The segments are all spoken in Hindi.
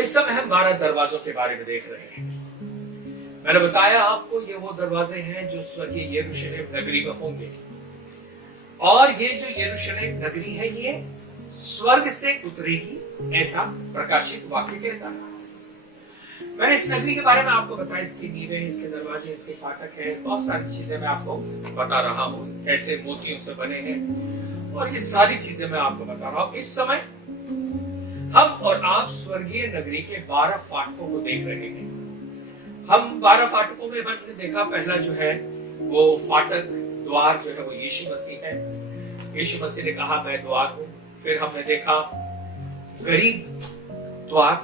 इस समय हम 12 दरवाजों के बारे में देख रहे हैं। मैंने बताया आपको ये वो दरवाजे हैं जो स्वर्गीय यरूशलेम नगरी में होंगे। और ये जो यरूशलेम नगरी है ये स्वर्ग से उतरेगी, ऐसा प्रकाशित वाक्य कहता है। मैंने इस नगरी के बारे में आपको बताया, इसकी नींवें, इसके दरवाजे, इसके फाटक है, बहुत सारी चीजें मैं आपको बता रहा हूँ, कैसे मोतियों से बने हैं, और ये सारी चीजें मैं आपको बता रहा हूँ। इस समय हम और आप स्वर्गीय नगरी के 12 फाटकों को देख रहे हैं। हम 12 फाटकों में हमने देखा, पहला जो है वो फाटक द्वार जो है वो यीशु मसीह है। यीशु मसीह ने कहा मैं द्वार हूं। फिर हमने देखा गरीब द्वार,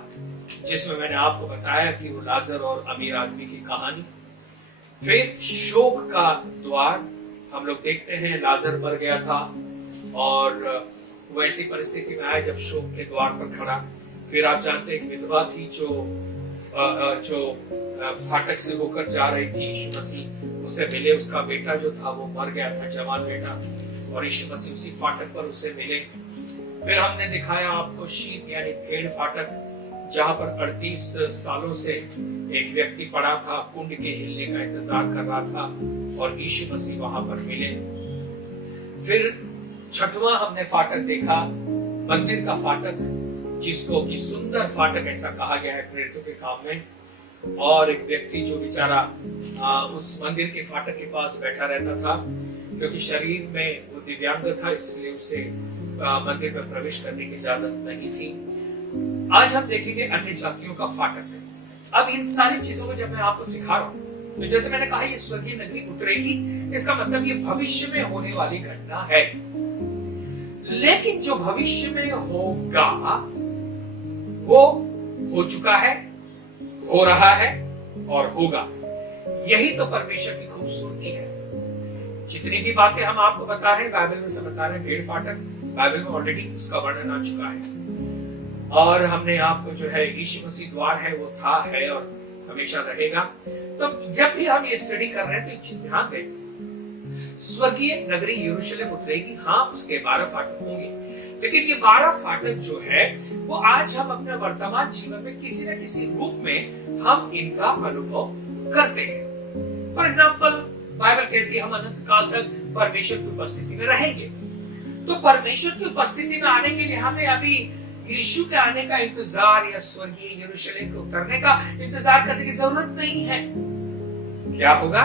जिसमें मैंने आपको बताया कि वो लाजर और अमीर आदमी की कहानी। फिर शोक का द्वार, हम लोग देखते हैं लाजर मर गया था और वो ऐसी परिस्थिति में आया जब शोक के द्वार पर खड़ा। फिर आप जानते हैं कि विधवा थी जो फाटक से होकर जा रही थी। यीशु मसीह उसे मिले, उसका बेटा जो था वो मर गया था, जवान बेटा, और यीशु मसीह उसी फाटक पर उसे मिले। फिर हमने दिखाया आपको शीप यानी भेड़ फाटक, जहां पर 38 सालों से एक व्यक्ति पड़ा था, कुंड के हिलने का इंतजार कर रहा था, और यीशु मसीह वहां पर मिले। फिर छठवां हमने फाटक देखा, मंदिर का फाटक, जिसको कि सुंदर फाटक ऐसा कहा गया है प्रेरितों के काम में। और एक व्यक्ति जो बेचारा उस मंदिर के फाटक के पास बैठा रहता था, क्योंकि शरीर में वो दिव्यांग था, इसलिए उसे मंदिर में प्रवेश करने की इजाजत नहीं थी। आज हम देखेंगे अन्य जातियों का फाटक। अब इन सारी चीजों को जब मैं आपको सिखा रहा हूं, तो जैसे मैंने कहा ये स्वर्गीय नगरी उतरेगी, इसका मतलब ये भविष्य में होने वाली घटना है। लेकिन जो भविष्य में होगा वो हो चुका है, हो रहा है और होगा। यही तो परमेश्वर की खूबसूरती है। जितनी भी बातें हम आपको बता रहे हैं, बाइबल में से बता रहे हैं। भेड़ फाटक बाइबल में ऑलरेडी उसका वर्णन आ चुका है। और हमने आपको जो है यीशु मसीह द्वार है, वो था, है और हमेशा रहेगा। तो जब भी हम ये स्टडी कर रहे हैं तो एक चीज ध्यान दें, स्वर्गीय नगरी यरूशलेम उतरेगी, हाँ उसके 12 फाटक होंगे। लेकिन ये 12 फाटक जो है वो आज हम अपने वर्तमान जीवन में किसी न किसी रूप में हम इनका अनुभव करते हैं। फॉर एग्जाम्पल बाइबल कहती है हम अनंत काल तक परमेश्वर की उपस्थिति में रहेंगे। तो परमेश्वर की उपस्थिति में आने के लिए हमें अभी यीशु के आने का इंतजार या स्वर्गीय यरूशलेम के उतरने का इंतजार करने की जरूरत नहीं है। क्या होगा,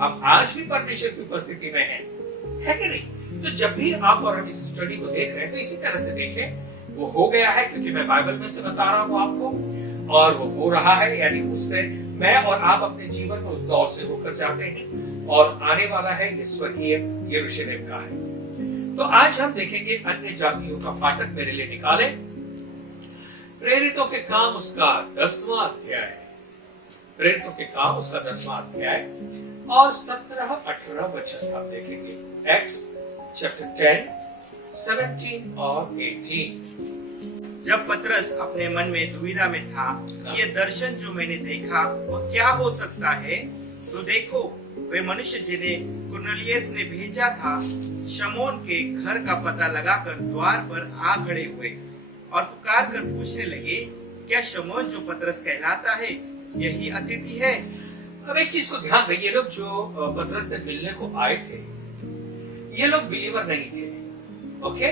हम आज भी परमेश्वर की उपस्थिति में है कि नहीं? तो जब भी आप और हम इस स्टडी को देख रहे हैं तो इसी तरह से देखें, वो हो गया है क्योंकि मैं बाइबल में से बता रहा हूं आपको, और वो हो रहा है यानी उससे मैं और आप अपने जीवन में उस दौर से होकर जाते हैं, और आने वाला है ये स्वर्गीय यरूशलेम का है। तो आज हम देखेंगे अन्य जातियों का फाटक मेरे लिए निकाले, प्रेरितों के काम उसका 10वां अध्याय, प्रेरितों के काम उसका 10वां अध्याय और 17-18 वचन हम देखेंगे। एक्ट्स चैप्टर 10, 17 और 18। जब पतरस अपने मन में दुविधा में था कि ये दर्शन जो मैंने देखा वो क्या हो सकता है, तो देखो वे मनुष्य जिन्हें कुरनेलियुस ने भेजा था शमौन के घर का पता लगाकर द्वार पर आ खड़े हुए और पुकार कर पूछने लगे, क्या शमौन जो पतरस कहलाता है यही अतिथि है? अब एक चीज को ध्यान दें, ये लोग जो पतरस से मिलने को आए थे ये लोग बिलीवर नहीं थे। ओके,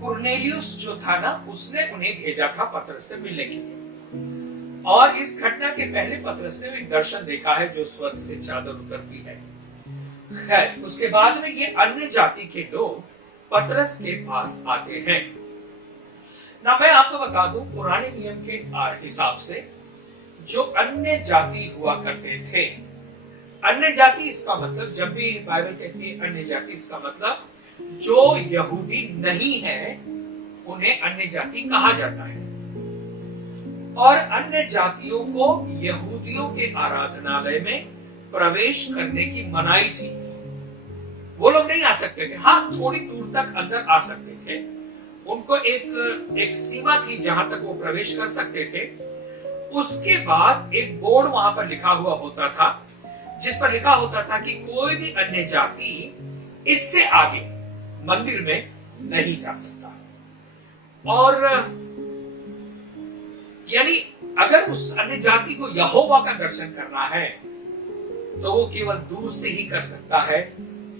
कुरनेलियुस जो था ना, उसने उन्हें भेजा था पतरस से मिलने के लिए। और इस घटना के पहले पतरस ने एक दर्शन देखा है जो स्वर्ग से चादर उतरती है। खैर, उसके बाद में ये अन्य जाति के लोग पतरस के पास आते हैं ना। मैं आपको बता दूं, पुराने नियम के हिसाब से जो अन्य जाति हुआ करते थे, अन्य जाति इसका मतलब, जब भी बाइबल कहती है अन्य जाति, इसका मतलब जो यहूदी नहीं है उन्हें अन्य जाति कहा जाता है। और अन्य जातियों को यहूदियों के आराधनालय में प्रवेश करने की मनाही थी। वो लोग नहीं आ सकते थे, हाँ थोड़ी दूर तक अंदर आ सकते थे। उनको एक सीमा थी जहां तक वो प्रवेश कर सकते थे। उसके बाद एक बोर्ड वहां पर लिखा हुआ होता था, जिस पर लिखा होता था कि कोई भी अन्य जाति इससे आगे मंदिर में नहीं जा सकता। और यानी अगर उस अन्य जाति को यहोवा का दर्शन करना है तो वो केवल दूर से ही कर सकता है,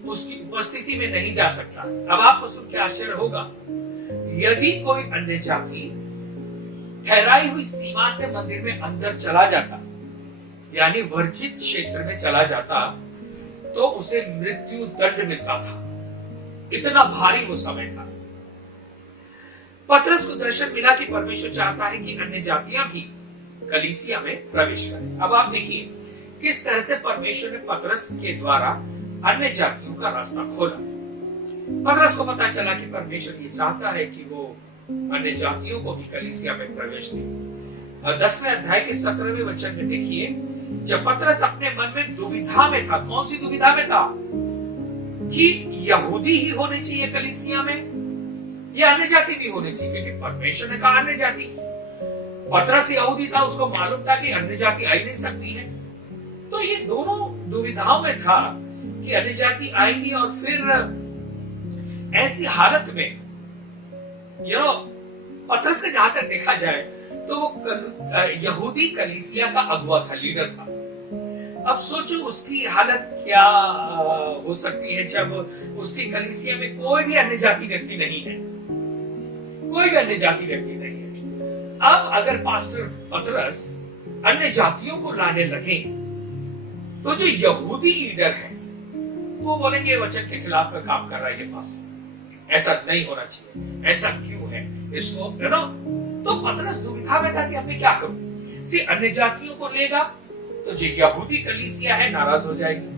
उसकी उपस्थिति में नहीं जा सकता। अब आपको सुन के आश्चर्य होगा, यदि कोई अन्य जाति ठहराई हुई सीमा से मंदिर में अंदर चला जाता, यानी वर्जित क्षेत्र में चला जाता, तो उसे मृत्यु दंड मिलता था। इतना भारी वो समय था। पतरस को दर्शन मिला कि परमेश्वर चाहता है कि अन्य जातियां भी कलीसिया में प्रवेश करें। अब आप देखिए किस तरह से परमेश्वर ने पतरस के द्वारा अन्य जातियों का रास्ता खोला। पतरस को पता चला कि परमेश्वर ये चाहता है कि वो अन्य जातियों को भी कलीसिया में प्रवेश दे। और 10वें अध्याय के 17वें वचन में देखिए, जब पतरस अपने मन में दुविधा में था, कौन सी दुविधा में था? कि यहूदी ही होने चाहिए कलीसिया में या अन्य जाति भी होने चाहिए, क्योंकि परमेश्वर ने कहा अन्य जाति। पतरस यहूदी था, उसको मालूम था कि अन्य जाति आई नहीं सकती है। तो ये दोनों दुविधाओं में था कि अन्य जाति आएंगी और फिर ऐसी हालत में पतरस का जहां तक देखा जाए तो वो यहूदी कलीसिया का अगुवा था, लीडर था। अब सोचो उसकी हालत क्या हो सकती है जब उसकी कलीसिया में कोई भी अन्य जाति व्यक्ति नहीं है, कोई भी अन्य जाति व्यक्ति नहीं है। अब अगर पास्टर पतरस अन्य जातियों को लाने लगे तो जो यहूदी लीडर है वो बोलेंगे वचन के खिलाफ में काम कर रहा है ये पास्टर, ऐसा नहीं होना चाहिए, ऐसा क्यों है इसको, है ना। तो पतरस दुविधा में था कि अब मैं क्या करूं। सी अन्य जातियों को लेगा तो जो यहूदी कलीसिया है नाराज हो जाएगी।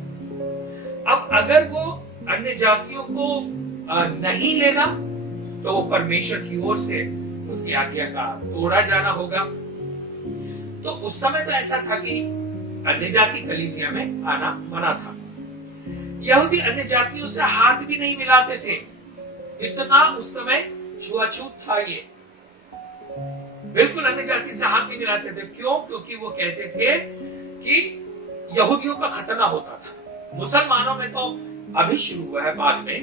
अब अगर वो अन्य जातियों को नहीं लेगा तो वो परमेश्वर की ओर से उसकी आज्ञा का तोड़ा जाना होगा। तो उस समय तो ऐसा था कि अन्य जाति कलीसिया में आना मना था। यहूदी अन्य जातियों से हाथ भी नहीं मिलाते थे, इतना उस समय छुआछूत था ये। बिल्कुल अन्य जाति से हाथ नहीं मिलाते थे। क्यों? क्योंकि वो कहते थे कि यहूदियों का खतना होता था। मुसलमानों में तो अभी शुरू हुआ है बाद में,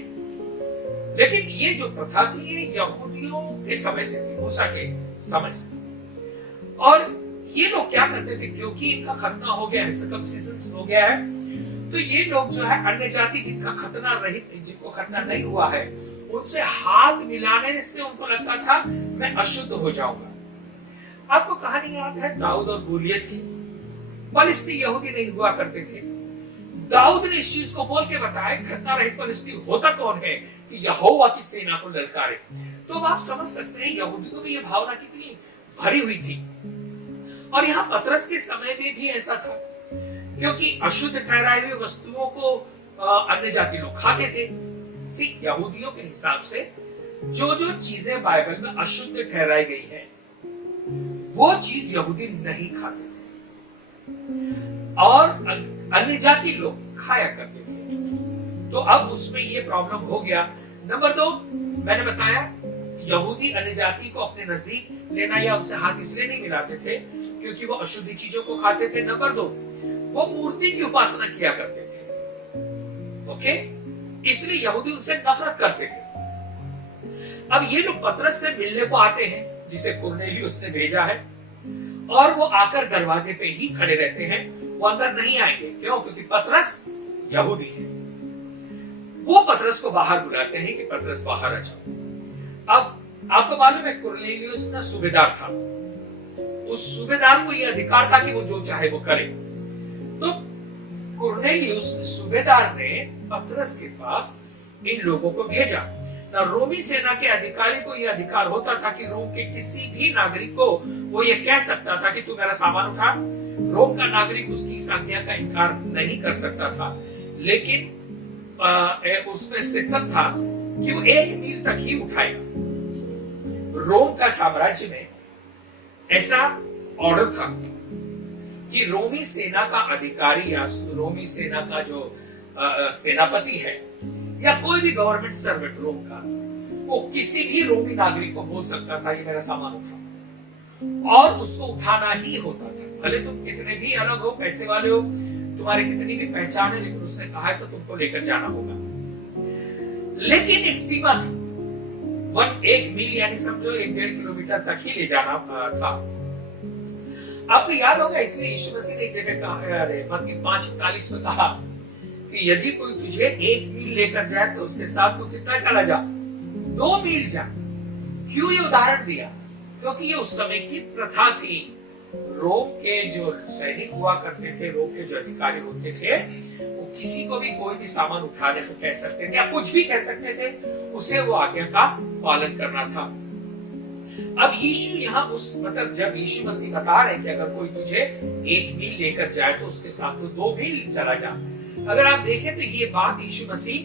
लेकिन ये जो प्रथा थी ये यहूदियों के समय से थी, मूसा के समय से। और ये लोग क्या करते थे, क्योंकि इनका खतना हो गया है, सर्कमसिजन हो गया है, तो ये लोग जो है अन्य जाति जिनका खतना रहित, जिनको खतना नहीं हुआ है, उनसे हाथ मिलाने से उनको लगता था मैं अशुद्ध हो जाऊंगा। आपको कहानी याद है दाऊद और गोलियत की? फलिस्ती यहूदी नहीं हुआ करते थे। दाऊद ने इस चीज को बोल के बताया खतना रहित फलिस्ती होता कौन है कि यहोवा की सेना को ललकारे। तो आप समझ सकते हैं यहूदियों में ये भावना कितनी भरी हुई थी। और यहाँ पतरस के समय में भी ऐसा था, क्योंकि अशुद्ध ठहराई हुई वस्तुओं को अन्य जाति लोग खाते थे। यहूदियों के हिसाब से जो जो चीजें बाइबल में अशुद्ध ठहराई गई है वो चीज यहूदी नहीं खाते थे और अन्य जाति लोग खाया करते थे। तो अब उसमें ये प्रॉब्लम हो गया। नंबर 2, मैंने बताया यहूदी अन्य जाति को अपने नजदीक लेना या उनसे हाथ इसलिए नहीं मिलाते थे क्योंकि वो अशुद्ध चीजों को खाते थे। नंबर 2, वो मूर्ति की उपासना किया करते थे। ओके, इसलिए यहूदी उनसे नफरत करते थे। अब ये लोग पतरस से मिलने को आते हैं, जिसे कुरनेलियुस ने भेजा है, और वो आकर दरवाजे पे ही खड़े रहते हैं, वो अंदर नहीं आएंगे। क्यों? क्योंकि पतरस यहूदी है। वो पतरस को बाहर बुलाते हैं कि पतरस बाहर आ जाओ। अब आपको मालूम है कुरनेलियुस ना सूबेदार था, उस सूबेदार को यह अधिकार था कि वो जो चाहे वो करे। तो कुरनेलियुस सूबेदार ने पतरस के पास इन लोगों को भेजा। ना रोमी सेना के अधिकारी को यह अधिकार होता था कि रोम के किसी भी नागरिक को वो ये कह सकता था कि तू मेरा सामान उठा। रोम का नागरिक उसकी इस आज्ञा का इनकार नहीं कर सकता था, लेकिन उसमें सिस्टम था कि वो 1 मील तक ही उठाएगा। रोम का साम्राज्य में ऐसा ऑर्डर था कि रोमी सेना का अधिकारी या रोमी सेना का जो सेनापति है या कोई भी गवर्नमेंट सर्वेंट रोम का, वो किसी भी रोमी नागरिक को बोल सकता था कि मेरा सामान उठाओ, और उसको उठाना ही होता था। भले तुम कितने भी अलग हो, पैसे वाले हो, तुम्हारी कितनी भी पहचान है, लेकिन उसने कहा है तो तुमको लेकर जाना होगा। लेकिन एक सीमा थी, 1 मील यानी समझो 1-1.5 किलोमीटर तक ही ले जाना था। आपको याद होगा, इसलिए यीशु मसीह ने एक जगह कहा, अरे मत्ती 5:41 में कहा कि यदि कोई तुझे 1 मील लेकर जाए तो उसके साथ तू कितना चला जा, 2 मील जा। क्यों ये उदाहरण दिया? क्योंकि ये उस समय की प्रथा थी। रोम के जो सैनिक हुआ करते थे, रोम के जो अधिकारी होते थे, वो किसी को भी कोई भी सामान उठाने को कह सकते थे या कुछ भी कह सकते थे, उसे वो आज्ञा का पालन करना था। अब यीशु यहाँ मतलब जब यीशु मसीह बता रहे कि अगर कोई तुझे 1 मील लेकर जाए तो उसके साथ तू 2 मील चला जा। अगर आप देखें तो ये बात यीशु मसीह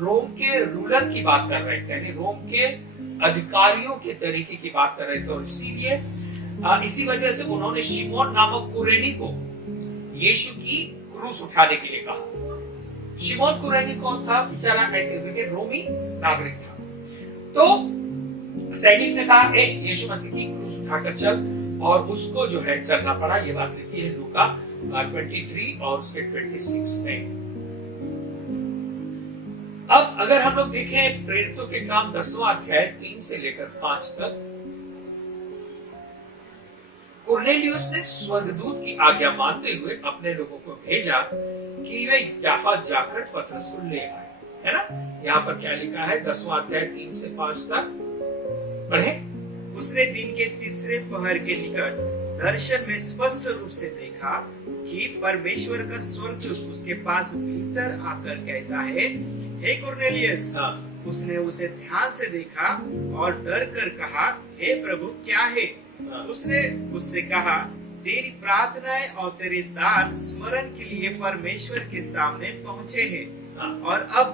रोम के रूलर की बात कर रहे थे, यानी रोम के अधिकारियों के तरीके की बात कर रहे थे। और इसीलिए इसी वजह से उन्होंने शिमोन नामक कुरेनी को यीशु की क्रूस उठाने के लिए कहा। शिमोन कुरेनी कौन था? बेचारा ऐसे रोमी नागरिक था। तो सैनिक ने कहा, ए यीशु मसीह की क्रूस उठाकर चल, और उसको जो है चलना पड़ा। ये बात लिखी है लूका 23 और उसके 26 में। अब अगर हम लोग देखें प्रेरितों के काम 10वां अध्याय 3 से लेकर 5 तक, कुरनेलियुस ने स्वर्गदूत की आज्ञा मानते हुए अपने लोगों को भेजा कि वे याफा जाकर पतरस को ले आए, है ना। यहाँ पर क्या लिखा है? 10वां अध्याय 3 से 5 तक पढ़े। उसने दिन के तीसरे पहर के निकट दर्शन में स्पष्ट रूप से देखा कि परमेश्वर का स्वर्गदूत उसके पास भीतर आकर कहता है, हे कुरनेलियस। उसने उसे ध्यान से देखा और डर कर कहा, हे प्रभु क्या है? उसने उससे कहा, तेरी प्रार्थनाएं और तेरे दान स्मरण के लिए परमेश्वर के सामने पहुंचे हैं। और अब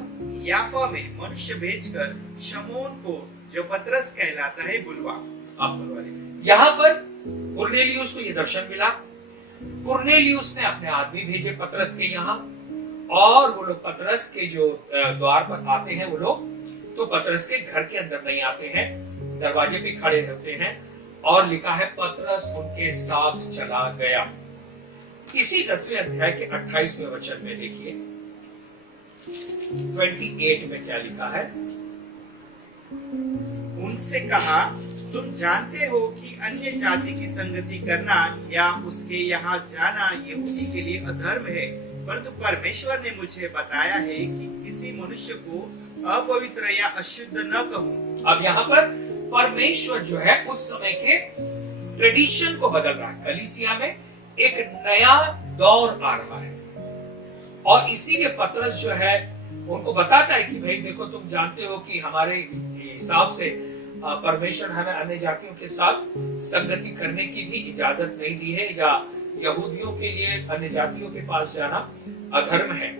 याफा में मनुष्य भेजकर शमौन को, जो पतरस कहलाता है, बुलवा। आप बुलवा ले। यहाँ पर कुरनेलियुस को ये दर्शन मिला। कुरनेलियुस ने अपने आदमी भेजे पतरस के यहाँ, और वो लोग पतरस के जो द्वार पर आते हैं, वो लोग तो पतरस के घर के अंदर नहीं आते हैं, दरवाजे पे खड़े होते हैं। और लिखा है पतरस उनके साथ चला गया। इसी 10वें अध्याय के 28वें वचन में देखिए 28 में क्या लिखा है? उनसे कहा, तुम जानते हो कि अन्य जाति की संगति करना या उसके यहाँ जाना यहूदी के लिए अधर्म है, परंतु परमेश्वर ने मुझे बताया है कि किसी मनुष्य को अपवित्र या अशुद्ध न कहूं। अब यहाँ पर परमेश्वर जो है उस समय के ट्रेडिशन को बदल रहा है। कलीसिया में एक नया दौर आ रहा है, और इसीलिए पतरस जो है उनको बताता है कि भाई देखो, तुम जानते हो कि हमारे हिसाब से परमेश्वर हमें अन्य जातियों के साथ संगति करने की भी इजाजत नहीं दी है, या यहूदियों के लिए अन्य जातियों के पास जाना अधर्म है।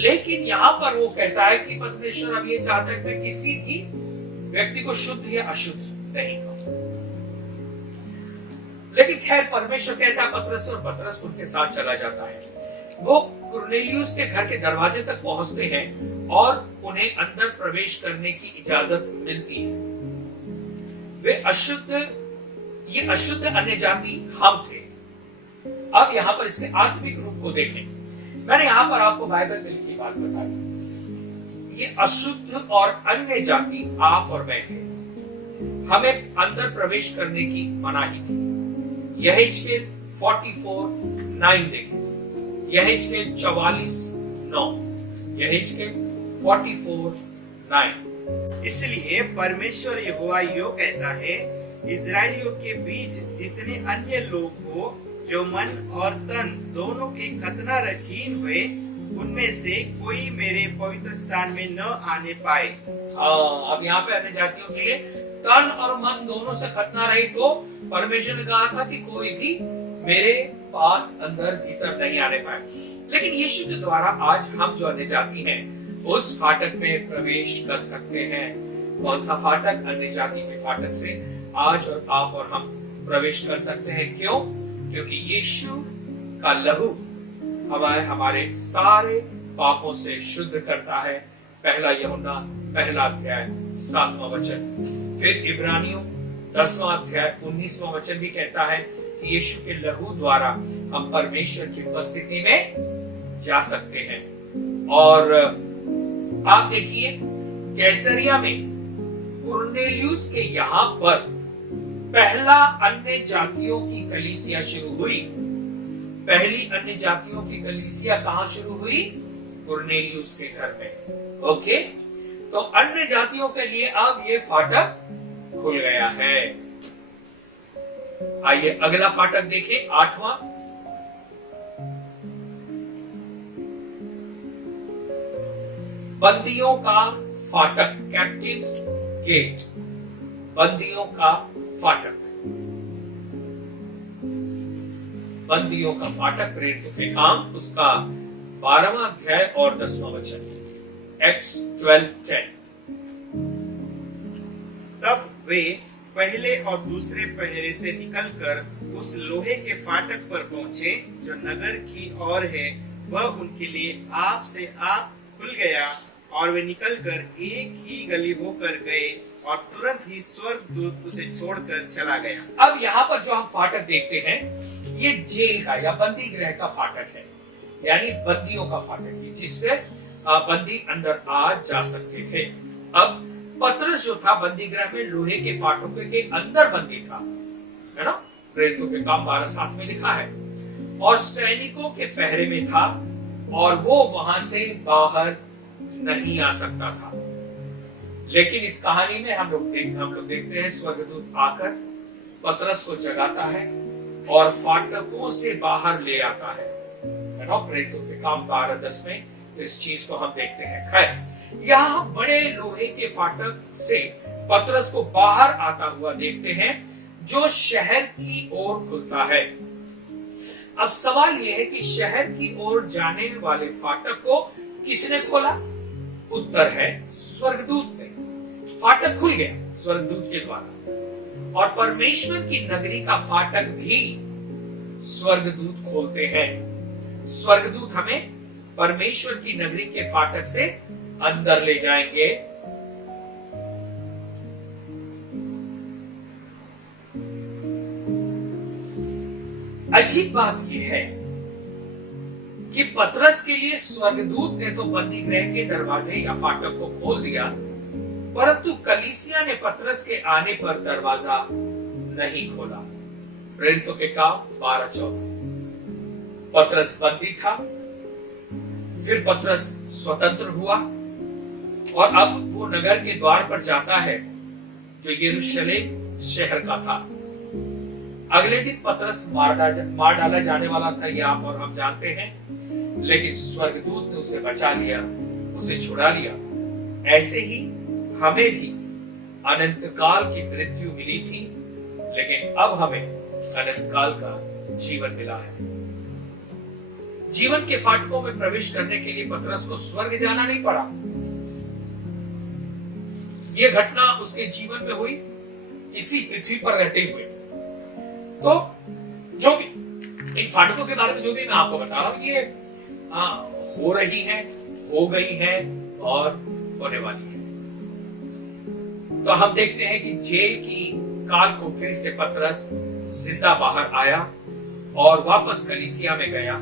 लेकिन यहाँ पर वो कहता है कि परमेश्वर अब ये चाहता है कि किसी भी व्यक्ति को शुद्ध या अशुद्ध नहीं कहूं। लेकिन खैर परमेश्वर कहता है पतरस, और पतरस उनके साथ चला जाता है। वो कुरनेलियुस के घर के दरवाजे तक पहुंचते हैं और उन्हें अंदर प्रवेश करने की इजाजत मिलती है। वे ये अशुद्ध अन्य जाति हम थे। अब यहाँ पर इसके आत्मिक रूप को देखें। मैंने यहाँ पर आपको बाइबल में लिखी बात बताई। ये अशुद्ध और अन्य जाति आप और मैं थे। हमें अंदर प्रवेश करने की मनाही थी। यहेजकेल 44:9 देखें। यहेजकेल 44:9, यहेजकेल 44:9। इसलिए परमेश्वर यहोवा यो कहता है, इजरायलियों के बीच जितने अन्य लोग हो जो मन और तन दोनों के खतनारहीन हुए, उनमें से कोई मेरे पवित्र स्थान में न आने पाए। अब यहाँ पे अन्य जातियों के लिए तन और मन दोनों से खतना रहित हो। परमेश्वर ने कहा था कि कोई भी मेरे पास अंदर भीतर नहीं आने पाए। लेकिन यीशु के द्वारा आज हम जो अन्य जाति हैं उस फाटक में प्रवेश कर सकते हैं। कौन सा फाटक? अन्य जाति के फाटक से आज और आप और हम प्रवेश कर सकते हैं। क्यों? क्योंकि यीशु का लहू हमारे सारे पापों से शुद्ध करता है। पहला यूहन्ना 1 अध्याय 7वां वचन। फिर इब्रानियों 10वां अध्याय 19वां वचन भी कहता है कि यीशु के लहू द्वारा हम परमेश्वर की उपस्थिति में जा सकते हैं। और आप देखिए कैसरिया में कुरनेलियुस के यहाँ पर पहला अन्य जातियों की कलीसिया शुरू हुई। पहली अन्य जातियों की कलीसिया कहां शुरू हुई? कुरनेलियुस के घर में। ओके, तो अन्य जातियों के लिए अब ये फाटक खुल गया है। आइए अगला फाटक देखें, 8वां। बंदियों का फाटक, कैप्टिव्स गेट, बंदियों का फाटक। बंदियों का फाटक प्रेरितों के काम, उसका 12वां अध्याय और 10वां वचन, एक्ट्स 12:10। तब वे पहले और दूसरे पहरे से निकलकर उस लोहे के फाटक पर पहुंचे जो नगर की ओर है। वह उनके लिए आप से आप खुल गया और वे निकलकर एक ही गली होकर गए और तुरंत ही स्वर्गदूत उसे छोड़कर चला गया। अब यहाँ पर जो हम फाटक देखते हैं, ये जेल का या बंदी गृह का फाटक है, यानी बंदियों का फाटक, जिससे बंदी अंदर आ जा सकते थे। अब पतरस जो था बंदी गृह में लोहे के फाटकों के अंदर बंदी था, है ना? प्रेरितों के काम 12:7 में लिखा है। और सैनिकों के पहरे में था और वो वहां से बाहर नहीं आ सकता था। लेकिन इस कहानी में हम लोग देखते हैं स्वर्गदूत आकर पतरस को जगाता है और फाटकों से बाहर ले आता है ना? प्रेरितों के काम 12:10 में इस चीज को हम देखते हैं। खैर, यहाँ बड़े लोहे के फाटक से पतरस को बाहर आता हुआ देखते हैं, जो शहर की ओर खुलता है। अब सवाल यह है कि शहर की ओर जाने वाले फाटक को किसने खोला? उत्तर है स्वर्गदूत ने। फाटक खुल गया स्वर्गदूत के द्वारा, और परमेश्वर की नगरी का फाटक भी स्वर्गदूत खोलते हैं। स्वर्गदूत हमें परमेश्वर की नगरी के फाटक से अंदर ले जाएंगे। अजीब बात यह है कि पतरस के लिए स्वर्गदूत ने तो बंदी गृह के दरवाजे या फाटक को खोल दिया, परंतु कलीसिया ने पतरस के आने पर दरवाजा नहीं खोला। प्रेरितों के काम 12:14। पतरस बंदी था, फिर पतरस स्वतंत्र हुआ और अब वो नगर के द्वार पर जाता है जो यरूशलेम शहर का था। अगले दिन पतरस मार डाला जाने वाला था, ये आप और हम जानते हैं, लेकिन स्वर्गदूत ने उसे बचा लिया, उसे छुड़ा लिया। ऐसे ही हमें भी अनंत काल की मृत्यु मिली थी, लेकिन अब हमें अनंत काल का जीवन मिला है। जीवन के फाटकों में प्रवेश करने के लिए पतरस को स्वर्ग जाना नहीं पड़ा। यह घटना उसके जीवन में हुई इसी पृथ्वी पर रहते हुए। तो जो भी इन फाटकों के बारे में जो भी मैं आपको बता रहा हूं, ये हो रही है, हो गई है और होने वाली है। तो हम देखते हैं कि जेल की काल कोठरी से पतरस जिंदा बाहर आया और वापस कलीसिया में गया,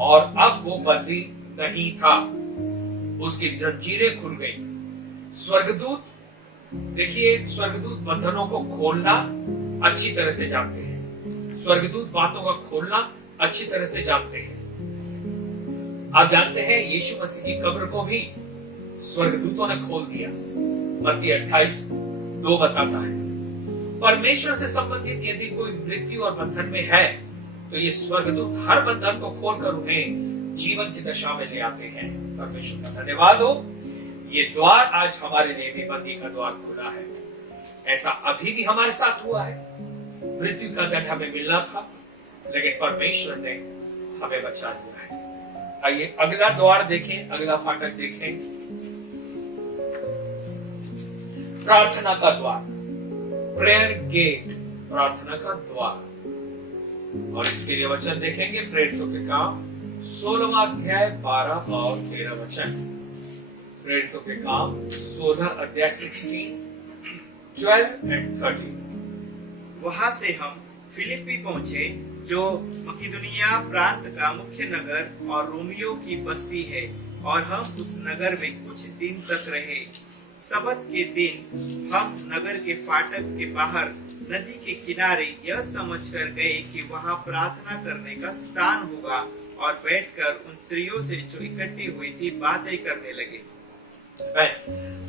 और अब वो बंदी नहीं था, उसकी जंजीरें खुल गई। स्वर्गदूत, देखिए, स्वर्गदूत बंधनों को खोलना अच्छी तरह से जानते हैं। स्वर्गदूत बातों का खोलना अच्छी तरह से जानते हैं। आप जानते हैं यीशु मसीह की कब्र को भी स्वर्गदूतों ने खोल दिया। मत्ती 28:2 बताता है। परमेश्वर से संबंधित यदि कोई मृत्यु और बंधन में है, तो ये स्वर्गदूत हर बंधन को खोलकर उन्हें जीवन की दशा में ले आते हैं। परमेश्वर का धन्यवाद हो। ये द्वार आज हमारे लिए भी बंदी का द्वार खुला है। ऐसा अभी भी हमारे साथ हुआ है। मृत्यु का दंड हमें मिलना था, लेकिन परमेश्वर ने हमें बचा लिया है। आइए अगला द्वार देखें, अगला फाटक देखें, प्रार्थना का द्वार, प्रेयर गेट, प्रार्थना का द्वार। और इसके लिए वचन देखेंगे प्रेरितों के काम 16वां अध्याय 12 और 13 वचन। प्रेरितों के काम 16 अध्याय 16, 12 and 13। वहां से हम फिलिप्पी पहुंचे, जो मकिदुनिया प्रांत का मुख्य नगर और रोमियो की बस्ती है, और हम उस नगर में कुछ दिन तक रहे। सबत के दिन हम नगर के फाटक के बाहर नदी के किनारे यह समझकर गए कि वहां प्रार्थना करने का स्थान होगा, और बैठकर उन स्त्रियों से जो इकट्ठी हुई थी बातें करने लगे।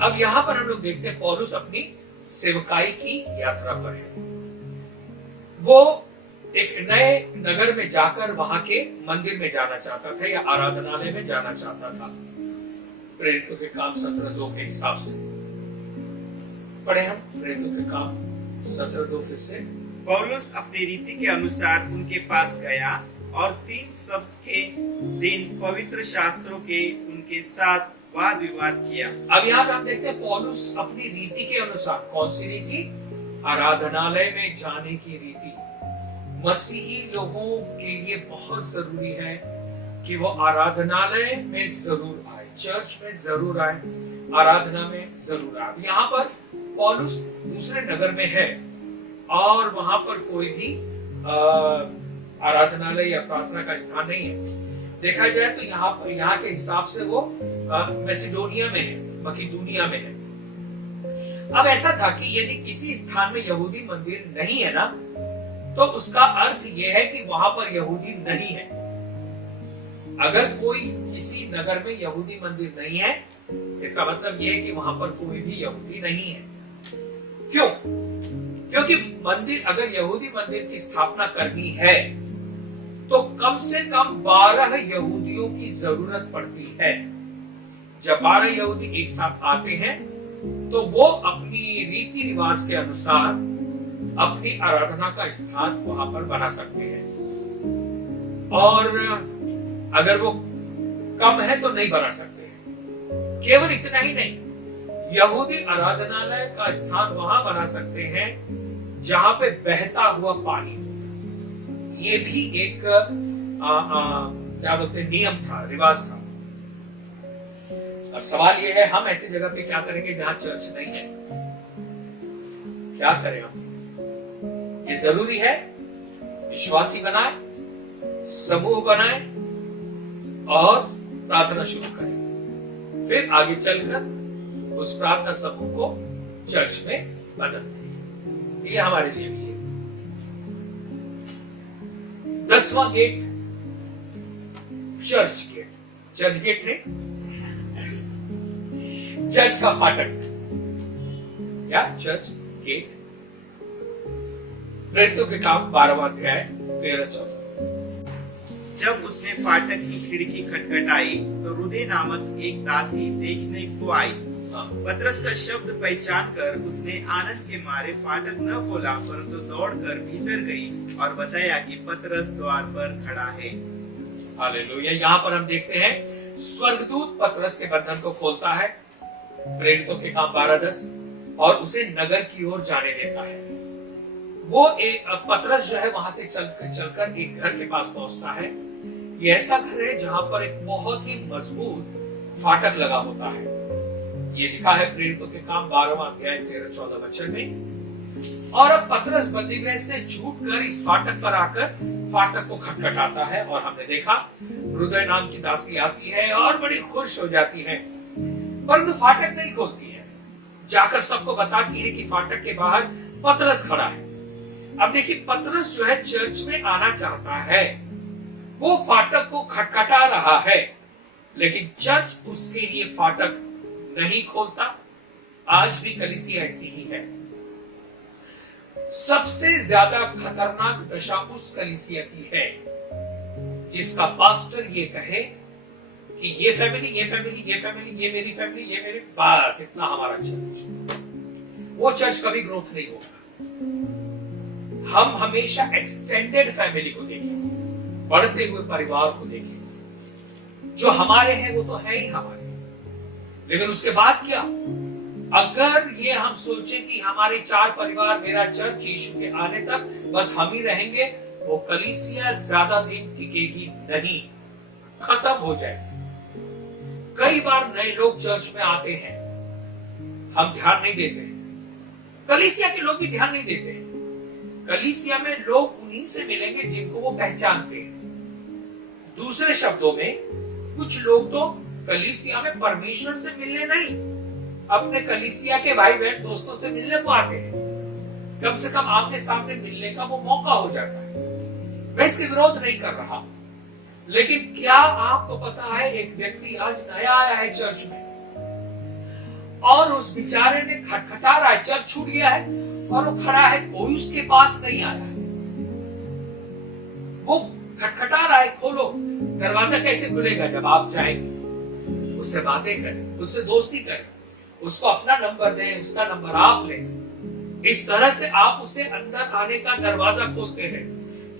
अब यहाँ पर हम लोग देखते हैं पौलुस अपनी सेवकाई की यात्रा पर है। वो एक नए नगर में जाकर वहां के मंदिर में जाना चाहता था या आराधनालय में जाना चाहता था। प्रेरितों के काम 17:2 के हिसाब से पढ़े हम। प्रेरितों के काम 17:2 फिर से। पौलुस अपनी रीति के अनुसार उनके पास गया और 3 सप्ताह के दिन पवित्र शास्त्रों के उनके साथ वाद विवाद किया। अब यहाँ पे हम देखते हैं पौलुस अपनी रीति के अनुसार, कौन सी रीति? आराधनालय में जाने की रीति। मसीही लोगों के लिए बहुत जरूरी है कि वो आराधनालय में जरूर आए, चर्च में जरूर आए, आराधना में जरूर आए। यहाँ पर पौलुस दूसरे नगर में है और वहां पर कोई भी आराधनालय या प्रार्थना का स्थान नहीं है। देखा जाए तो यहाँ के हिसाब से वो मैसिडोनिया में है, मकिदुनिया में है। अब ऐसा था कि यदि किसी स्थान में यहूदी मंदिर नहीं है ना, तो उसका अर्थ यह है कि वहां पर यहूदी नहीं है। अगर कोई किसी नगर में यहूदी मंदिर नहीं है, इसका मतलब यह है कि वहां पर कोई भी यहूदी नहीं है। क्यों? क्योंकि मंदिर, अगर यहूदी मंदिर की स्थापना करनी है तो कम से कम 12 यहूदियों की जरूरत पड़ती है। जब 12 यहूदी एक साथ आते हैं तो वो अपनी रीति रिवाज के अनुसार अपनी आराधना का स्थान वहां पर बना सकते हैं, और अगर वो कम है तो नहीं बना सकते हैं। केवल इतना ही नहीं, यहूदी आराधनालय का स्थान वहां बना सकते हैं जहां पे बहता हुआ पानी हो। ये भी एक क्या बोलते हैं, नियम था, रिवाज था। अब सवाल ये है, हम ऐसी जगह पे क्या करेंगे जहां चर्च नहीं है? क्या करें हम? ये जरूरी है विश्वासी बनाए, समूह बनाए और प्रार्थना शुरू करें, फिर आगे चलकर उस प्रार्थना समूह को चर्च में बदल दें। ये हमारे लिए भी है। 10वां gate, church gate. Church gate नहीं, चर्च का फाटक, क्या? Church gate. प्रेरितों के काम 12वां अध्याय 13-14। जब उसने फाटक की खिड़की खटखटाई तो रुदे नामक एक दासी देखने को आई। पतरस का शब्द पहचान कर उसने आनंद के मारे फाटक न खोला, परंतु दौड़कर भीतर गई और बताया कि पतरस द्वार पर खड़ा है। हालेलुया। यहाँ पर हम देखते हैं स्वर्गदूत पतरस के बंधन को खोलता है, प्रेरितों के काम 12-10, और उसे नगर की ओर जाने देता है। वो पतरस जो है वहां से चलकर एक घर के पास पहुंचता है। ये ऐसा घर है जहां पर एक बहुत ही मजबूत फाटक लगा होता है। ये लिखा है प्रेरितों के काम 12वां अध्याय 13-14 वचन में। और अब पतरस बंदीगृह से छूटकर इस फाटक पर आकर फाटक को खटखटाता है, और हमने देखा हृदय नाम की दासी आती है और बड़ी खुश हो जाती है, परंतु फाटक नहीं खोलती है। जाकर सबको बताती है कि फाटक के बाहर पतरस खड़ा है। अब देखिए, पतरस जो है चर्च में आना चाहता है, वो फाटक को खटखटा रहा है, लेकिन चर्च उसके लिए फाटक नहीं खोलता। आज भी कलीसिया ऐसी ही है। सबसे ज्यादा खतरनाक दशा उस कलीसिया की है जिसका पास्टर ये कहे कि ये फैमिली, ये फैमिली, ये फैमिली, ये मेरी फैमिली, ये मेरी, बस इतना हमारा चर्च। वो चर्च कभी ग्रोथ नहीं होगा। हम हमेशा एक्सटेंडेड फैमिली को देखें, बढ़ते हुए परिवार को देखें। जो हमारे हैं वो तो है ही हमारे, लेकिन उसके बाद क्या? अगर ये हम सोचे कि हमारे 4 परिवार, मेरा चर्च यीशु के आने तक बस हम ही रहेंगे, वो कलीसिया ज्यादा दिन टिकेगी नहीं, खत्म हो जाएगी। कई बार नए लोग चर्च में आते हैं, हम ध्यान नहीं देते हैं। कलीसिया के लोग भी ध्यान नहीं देते हैं। कलीसिया में लोग उन्हीं से मिलेंगे जिनको वो पहचानते हैं। दूसरे शब्दों में, कुछ लोग तो कलीसिया में परमेश्वर से मिलने नहीं, अपने कलीसिया के भाई बहन दोस्तों से मिलने को आते हैं, कम से कम आमने सामने मिलने का वो मौका हो जाता है। मैं इसके विरोध नहीं कर रहा, लेकिन क्या आपको पता है एक व्यक्ति आज नया आया है चर्च में और उस बेचारे ने खटखटा रहा है, चर्च छूट गया है और वो खड़ा है, कोई उसके पास नहीं आया है, वो खटखटा रहा है, खोलो। दरवाजा कैसे खुलेगा? जब आप जाएंगे, उससे बातें करें, उससे दोस्ती करें, उसको अपना नंबर दें, उसका नंबर आप लें। इस तरह से आप उसे अंदर आने का दरवाजा खोलते हैं।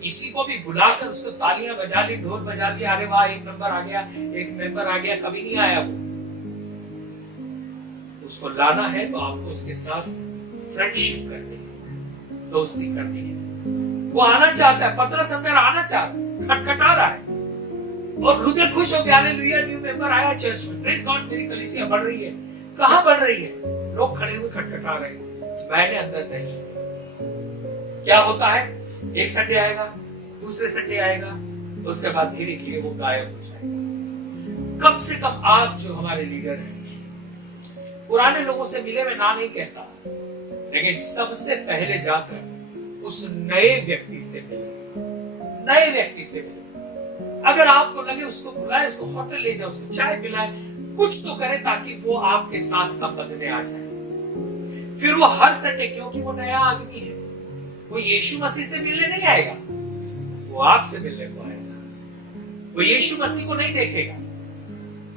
किसी को भी बुलाकर उसको तालियां बजा ली, ढोल बजा लिया, अरे वाह एक नंबर आ गया, एक मेंबर आ गया, कभी नहीं आया वो। उसको लाना है तो आपको उसके साथ फ्रेंडशिप करनी है, दोस्ती करनी है। वो आना चाहता है, पतरस अंदर आना चाहता है, खटखटा रहा है और हृदय खुश हो गया, हालेलुया न्यू मेंबर आया चर्च में, प्रेज गॉड, मेरी कलीसिया बढ़ रही है। कहां बढ़ रही है? लोग खड़े हुए खटखटा रहे हैं, मैंने अंदर नहीं। क्या होता है? एक संडे आएगा, दूसरे संडे आएगा, उसके बाद धीरे धीरे वो गायब हो जाएगा। कम से कम आप जो हमारे लीडर हैं, पुराने लोगों से मिले, मैं ना नहीं कहता, लेकिन सबसे पहले जाकर उस नए व्यक्ति से मिले, नए व्यक्ति से मिले। अगर आपको लगे उसको बुलाए, उसको होटल ले जाओ, उसको चाय पिलाए, कुछ तो करे ताकि वो आपके साथ संबंध में आ जाए। फिर वो हर संडे, क्योंकि वो नया आदमी है, वो यीशु मसीह से मिलने नहीं आएगा, वो आपसे मिलने को आएगा। वो यीशु मसीह को नहीं देखेगा,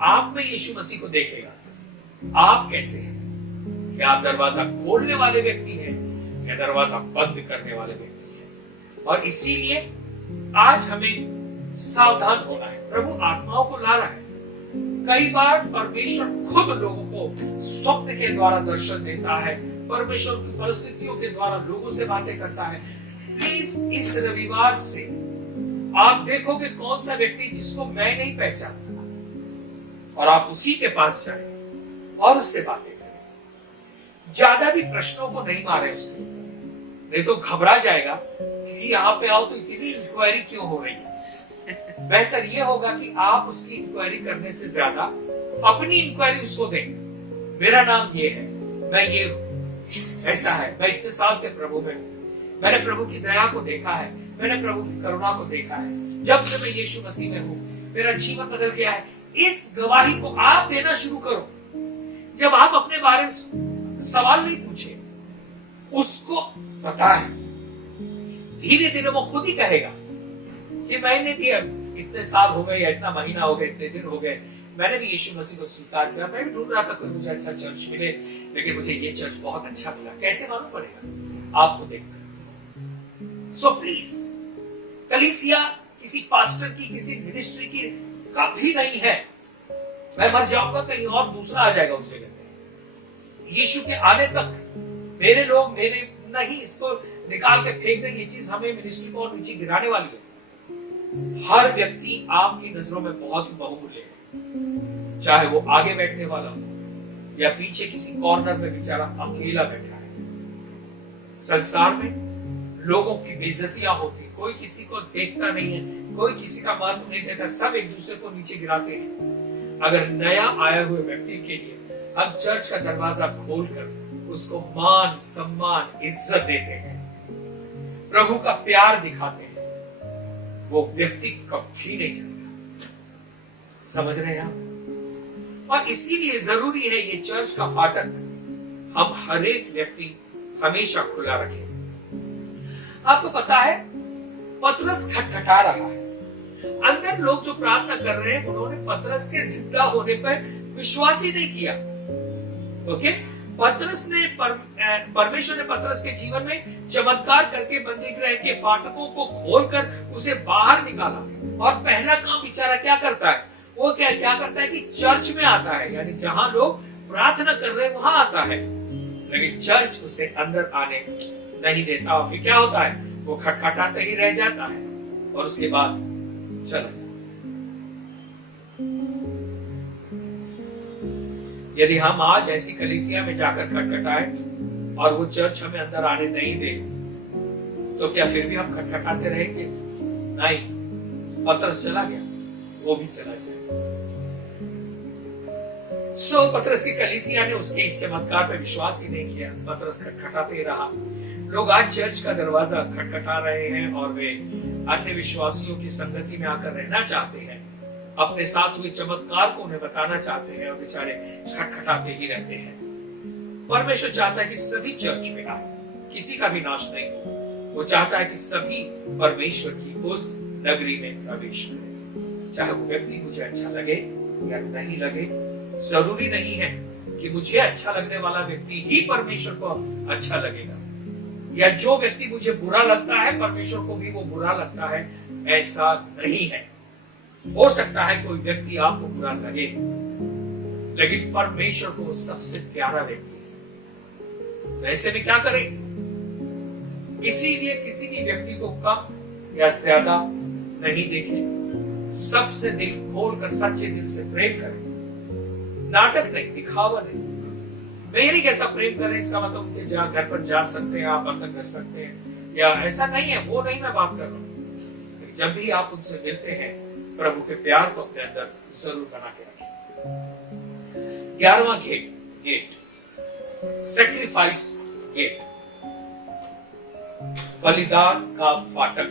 आप में यीशु मसीह को देखेगा। आप कैसे हैं? क्या आप दरवाजा खोलने वाले व्यक्ति हैं या दरवाजा बंद करने वाले व्यक्ति हैं? और इसीलिए आज हमें सावधान होना है। प्रभु आत्माओं को ला रहा है। कई बार परमेश्वर खुद लोगों को स्वप्न के द्वारा दर्शन देता है, परमेश्वर की परिस्थितियों के द्वारा लोगों से बातें करता है। प्लीज इस रविवार से आप देखोगे कौन सा व्यक्ति जिसको मैं नहीं पहचानता, और आप उसी के पास जाएं और उससे बातें करें। ज्यादा भी प्रश्नों को नहीं मारे उसके, नहीं तो घबरा जाएगा कि यहाँ पे आओ तो इतनी इंक्वायरी क्यों हो रही है। बेहतर यह होगा कि आप उसकी इंक्वायरी करने से ज्यादा अपनी इंक्वायरी उसको दें। मेरा नाम ये है, मैं ये ऐसा है, मैं इतने साल से प्रभु में हूं, मैंने प्रभु की दया को देखा है, मैंने प्रभु की करुणा को देखा है, जब से मैं यीशु मसीह में हूं मेरा जीवन बदल गया है। इस गवाही को आप देना शुरू करो। जब आप अपने बारे में सवाल नहीं पूछे, उसको बताएं, धीरे धीरे वो खुद ही कहेगा कि मैंने भी इतने साल हो गए या इतना महीना हो गया, इतने दिन हो गए, मैंने भी यीशु मसीह को स्वीकार किया। मैं भी ढूंढ रहा था कोई मुझे अच्छा चर्च मिले, लेकिन मुझे ये चर्च बहुत अच्छा मिला। कैसे मालूम पड़ेगा? आपको देखकर। सो प्लीज, कलीसिया किसी पास्टर की, किसी मिनिस्ट्री की कभी नहीं है। मैं मर जाऊंगा, कहीं और दूसरा आ जाएगा उस जगह पे। यीशु के आने तक मेरे लोग मेरे नहीं, इसको निकाल के फेंक दें, ये चीज हमें मिनिस्ट्री को और नीचे गिराने वाली है। हर व्यक्ति आपकी नजरों में बहुत ही बहुमूल्य है, चाहे वो आगे बैठने वाला हो या पीछे किसी कॉर्नर में बेचारा अकेला बैठा है। संसार में लोगों की बेइज्जतियां होती, कोई किसी को देखता नहीं है, कोई किसी का महत्व नहीं देता, सब एक दूसरे को नीचे गिराते हैं। अगर नया आया हुए व्यक्ति के लिए हम चर्च का दरवाजा खोलकर उसको मान, सम्मान, इज्जत देते हैं, प्रभु का प्यार दिखाते हैं, वो व्यक्ति कभी नहीं जाएगा। समझ रहे हैं आप? और इसीलिए जरूरी है ये चर्च का फाटक हम हर एक व्यक्ति हमेशा खुला रखें। आपको पता है, पतरस खटखटा रहा है, अंदर लोग जो प्रार्थना कर रहे हैं उन्होंने पतरस के जिंदा होने पर विश्वास ही नहीं किया। ओके, पतरस ने परमेश्वर ने पतरस के जीवन में चमत्कार करके बंदी गृह के फाटकों को खोलकर उसे बाहर निकाला। और पहला काम बेचारा क्या करता है? वो क्या करता है कि चर्च में आता है, यानी जहां लोग प्रार्थना कर रहे हैं वहां आता है, लेकिन चर्च उसे अंदर आने नहीं देता। और फिर क्या होता है? वो खटखटाते ही रह जाता है और उसके बाद चला जाता है। यदि हम आज ऐसी कलीसिया में जाकर खटखटाएं और वो चर्च हमें अंदर आने नहीं दे, तो क्या फिर भी हम खटखटाते रहेंगे? नहीं, पतरस चला गया, वो भी चला जाएगा। पतरस की कलीसिया ने उसके इस चमत्कार पे विश्वास ही नहीं किया। पतरस खटखटाते ही रहा। लोग आज चर्च का दरवाजा खटखटा रहे हैं और वे अन्य विश्वासियों की संगति में आकर रहना चाहते हैं, अपने साथ हुए चमत्कार को उन्हें बताना चाहते हैं और बेचारे खटखटाते ही रहते हैं। परमेश्वर चाहता है कि सभी चर्च में आए, किसी का भी नाश नहीं हो। वो चाहता है कि सभी परमेश्वर की उस नगरी में प्रवेश करें। चाहे वो व्यक्ति मुझे अच्छा लगे या नहीं लगे, जरूरी नहीं है कि मुझे अच्छा लगने वाला व्यक्ति ही परमेश्वर को अच्छा लगेगा, या जो व्यक्ति मुझे बुरा लगता है परमेश्वर को भी वो बुरा लगता है, ऐसा नहीं है। हो सकता है कोई व्यक्ति आपको बुरा लगे, लेकिन परमेश्वर को वो सबसे प्यारा व्यक्ति है। तो ऐसे में क्या करें? इसीलिए किसी भी व्यक्ति को कम या ज्यादा नहीं देखें, सबसे दिल खोलकर सच्चे दिल से प्रेम करें। नाटक नहीं, दिखावा नहीं। मैं ये नहीं कहता प्रेम करें इसका मतलब उनके घर पर जा सकते हैं, आप बर्तन कर सकते हैं, या ऐसा नहीं है, वो नहीं मैं बात कर रहा हूं। जब भी आप उनसे मिलते हैं, प्रभु के प्यार को अपने अंदर जरूर बना के रखें। 11वां गेट, सैक्रिफाइस गेट, बलिदान का फाटक।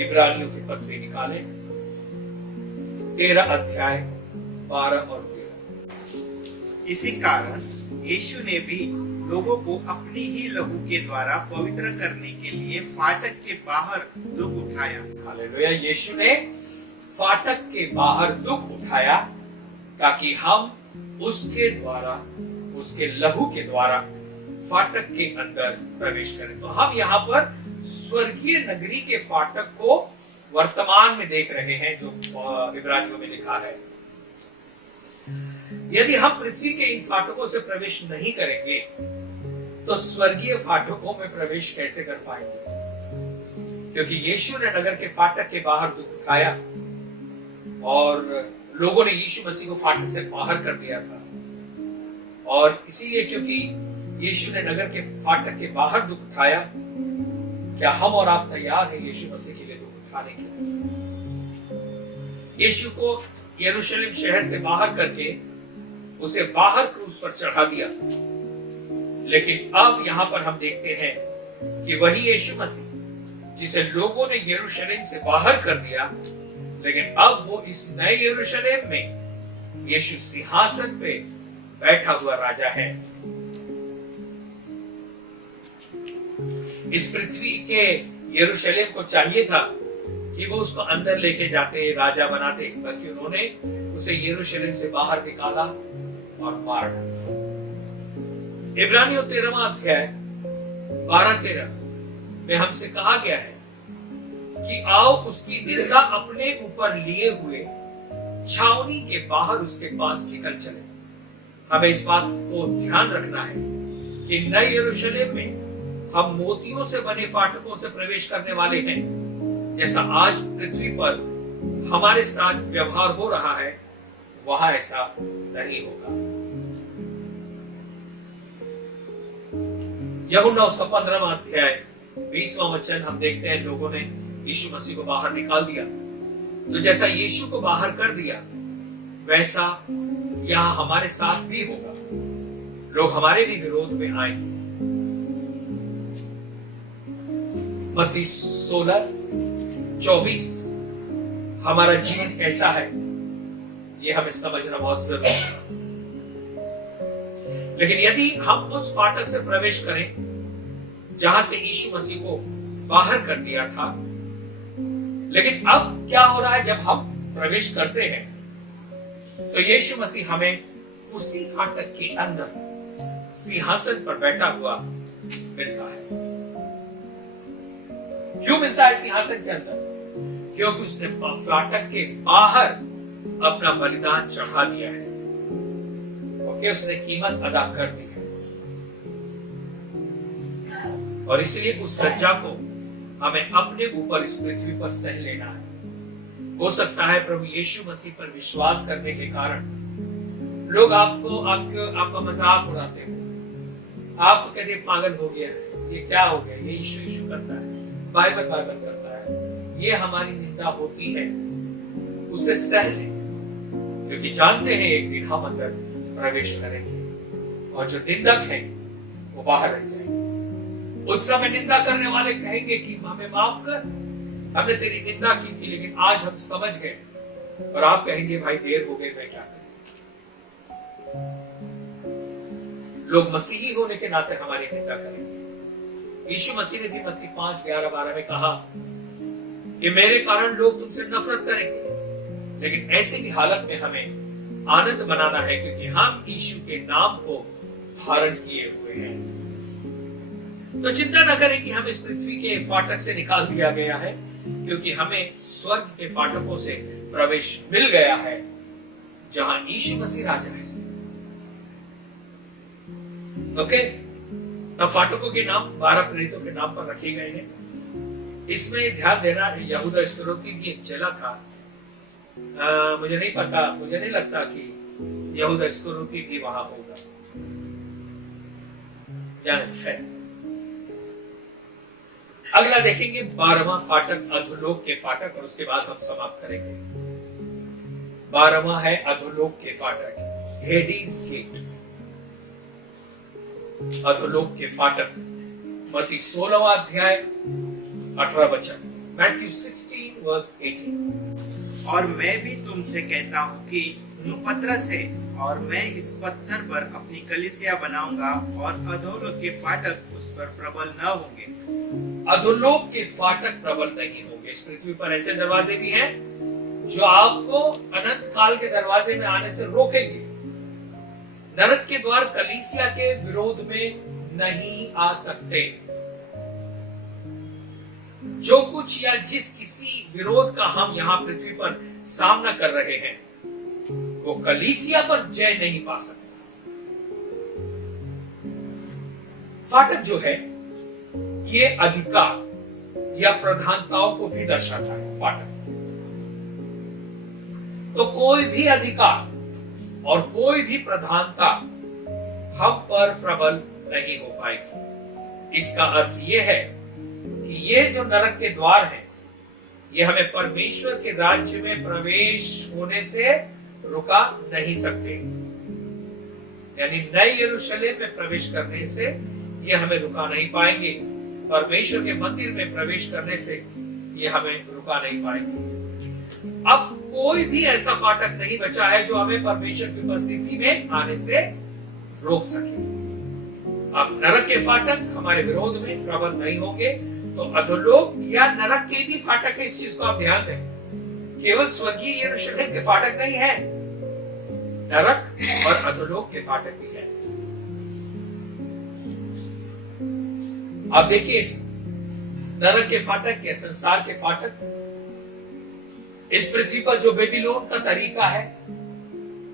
इब्रानियों की पत्री निकाले 13 अध्याय 12 और 13। इसी कारण यीशु ने भी लोगों को अपनी ही लहू के द्वारा पवित्र करने के लिए फाटक के बाहर दुख उठाया। हालेलुया। यीशु ने फाटक के बाहर दुख उठाया ताकि हम उसके द्वारा, उसके लहू के द्वारा फाटक के अंदर प्रवेश करें। तो हम यहाँ पर स्वर्गीय नगरी के फाटक को वर्तमान में देख रहे हैं, जो इब्रानियों में लिखा है। यदि हम पृथ्वी के इन फाटकों से प्रवेश नहीं करेंगे तो स्वर्गीय फाटकों में प्रवेश कैसे कर पाएंगे? क्योंकि यीशु ने नगर के फाटक के बाहर दुख उठाया और लोगों ने यीशु मसीह को फाटक से बाहर कर दिया था। और इसीलिए क्योंकि यीशु ने नगर के फाटक के बाहर दुख उठाया, क्या हम और आप तैयार हैं यीशु मसीह के लिए दुख उठाने के लिए? यीशु को यरूशलेम शहर से बाहर करके उसे बाहर क्रूस पर चढ़ा दिया, लेकिन अब यहां पर हम देखते हैं कि वही यीशु मसीह जिसे लोगों ने यरूशलेम से बाहर कर दिया, लेकिन अब वो इस नए यरूशलेम में यीशु सिंहासन पे बैठा हुआ राजा है। इस पृथ्वी के यरूशलेम को चाहिए था कि वो उसको अंदर लेके जाते, राजा बनाते, बल्कि उन्होंने उसे यरूशलेम से बाहर निकाला और मार डाला। इब्रानियों 13वां अध्याय 12-13 में हमसे कहा गया है कि आओ उसकी निंदा अपने ऊपर लिए हुए छावनी के बाहर उसके पास निकल चले। हमें इस बात को ध्यान रखना है कि नए यरूशलेम में हम मोतियों से बने फाटकों से प्रवेश करने वाले हैं। जैसा आज पृथ्वी पर हमारे साथ व्यवहार हो रहा है, वहां ऐसा नहीं होगा। यूहन्ना उसका 15वां अध्याय 20वां वचन हम देखते हैं, लोगों ने यीशु मसीह को बाहर निकाल दिया। तो जैसा यीशु को बाहर कर दिया, वैसा यहां हमारे साथ भी होगा। लोग हमारे भी विरोध में आएंगे। मत्ती 16:24 हमारा जीवन कैसा है, यह हमें समझना बहुत जरूरी है। लेकिन यदि हम उस फाटक से प्रवेश करें जहां से यीशु मसीह को बाहर कर दिया था, लेकिन अब क्या हो रहा है, जब हम प्रवेश करते हैं तो यीशु मसीह हमें उसी फाटक के अंदर सिंहासन पर बैठा हुआ मिलता है। क्यों मिलता है सिंहासन के अंदर? क्योंकि उसने फाटक के बाहर अपना बलिदान चढ़ा दिया है, क्योंकि उसने कीमत अदा कर दी है। और इसलिए उस लज्जा को हमें अपने ऊपर इस पृथ्वी पर सह लेना है। हो सकता है प्रभु यीशु मसीह पर विश्वास करने के कारण लोग आपका मजाक उड़ाते हो, आपको कहते पागल हो गया है, ये क्या हो गया, ये यीशु यीशु करता है, बाइबल करता है। ये हमारी निंदा होती है, उसे सह ले। क्योंकि जानते हैं एक दिन हम अंदर प्रवेश करेंगे और जो निंदक हैं वो बाहर रह जाएंगे। उस समय निंदा करने वाले कहेंगे कि हमें माफ कर, हमने तेरी निंदा की थी लेकिन आज हम समझ गए। और आप कहेंगे भाई देर हो गई, मैं क्या करूं। लोग मसीही होने के नाते हमारी निंदा करेंगे। यीशु मसीह ने भी मत्ती 5:11-12 में कहा कि मेरे कारण लोग तुमसे नफरत करेंगे, लेकिन ऐसी भी हालत में हमें आनंद मनाना है क्योंकि हम यीशु के नाम को धारण किए हुए हैं। तो चिंता न करें कि हम इस पृथ्वी के फाटक से निकाल दिया गया है, क्योंकि हमें स्वर्ग के फाटकों से प्रवेश मिल गया है जहां यीशु मसीह राजा है। ओके, अब फाटकों के नाम 12 प्रेरितों के नाम पर रखे गए हैं। इसमें ध्यान देना, यहूदा इस्करियोती भी एक चेला था। मुझे नहीं पता, मुझे नहीं लगता कि यहूदा इस्करियोती भी वहां होगा, जाने है। अगला देखेंगे 12वां फाटक अधोलोक के फाटक, और उसके बाद हम समाप्त करेंगे। 12वां है अधोलोक के फाटक, हेडीज गेट, अधोलोक के फाटक। मत्ती 16वां अध्याय 18 वचन, मैथ्यू 16:18। और मैं भी तुमसे कहता हूँ कि तू पतरस है और मैं इस पत्थर पर अपनी कलीसिया बनाऊंगा और अधोलोक के फाटक उस पर प्रबल न होंगे। अधोलोक के फाटक प्रबल नहीं होंगे। इस पृथ्वी पर ऐसे दरवाजे भी हैं जो आपको अनंत काल के दरवाजे में आने से रोकेंगे। नरक के द्वार कलीसिया के विरोध में नहीं आ सकते। जो कुछ या जिस किसी विरोध का हम यहां पृथ्वी पर सामना कर रहे हैं वो कलीसिया पर जय नहीं पा सकता। फाटक जो है ये अधिकार या प्रधानताओं को भी दर्शाता है। फाटक तो कोई भी अधिकार और कोई भी प्रधानता हम पर प्रबल नहीं हो पाएगी। इसका अर्थ यह है कि ये जो नरक के द्वार हैं ये हमें परमेश्वर के राज्य में प्रवेश होने से रुका नहीं सकते। यानी नए यरूशलेम में प्रवेश करने से ये हमें रुका नहीं पाएंगे। परमेश्वर के मंदिर में प्रवेश करने से ये हमें रुका नहीं पाएंगे। अब कोई भी ऐसा फाटक नहीं बचा है जो हमें परमेश्वर की उपस्थिति में आने से रोक सके। अब नरक के फाटक हमारे विरोध में प्रबल नहीं होंगे, तो अधोलोक या नरक के भी फाटक है। इस चीज को आप ध्यान दें, केवल स्वर्गीय यरूशलेम के फाटक नहीं है, नरक और अधोलोक के फाटक भी है। आप देखिए इस नरक के फाटक या संसार के फाटक, इस पृथ्वी पर जो बेबीलोन का तरीका है,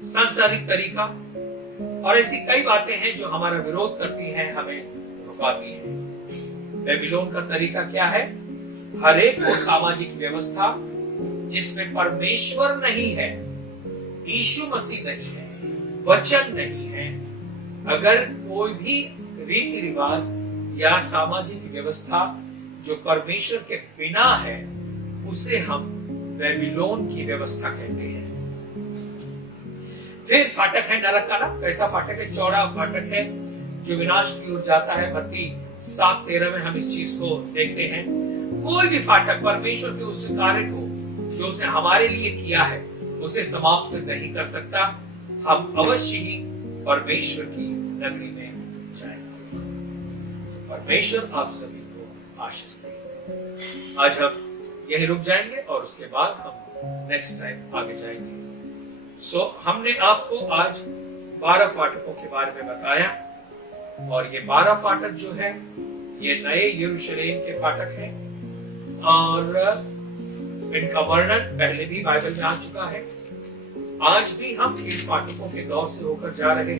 सांसारिक तरीका, और ऐसी कई बातें हैं जो हमारा विरोध करती हैं, हमें रुकाती हैं। बेबीलोन का तरीका क्या है? हर एक वो सामाजिक व्यवस्था जिसमें परमेश्वर नहीं है, यीशु मसीह नहीं है, वचन नहीं है, अगर कोई भी रीति रिवाज या सामाजिक व्यवस्था जो परमेश्वर के बिना है उसे हम बेबीलोन की व्यवस्था कहते हैं। फिर फाटक है नरक का ना, कैसा फाटक है? चौड़ा फाटक है जो विनाश की ओर जाता है। मत्ती 7:13 में हम इस चीज को देखते हैं। कोई भी फाटक परमेश्वर के उस कार्य को जो उसने हमारे लिए किया है उसे समाप्त नहीं कर सकता। हम अवश्य ही परमेश्वर की नगरी में जाएंगे। परमेश्वर आप सभी को आशीष दे। आज हम यही रुक जाएंगे और उसके बाद हम नेक्स्ट टाइम आगे जाएंगे। हमने आपको आज 12 फाटकों के बारे में बताया, और ये 12 फाटक जो है ये नए यरूशलेम के फाटक हैं, और इनका वर्णन पहले भी बाइबल में आ चुका है। आज भी हम इन फाटकों के दौर से होकर जा रहे हैं।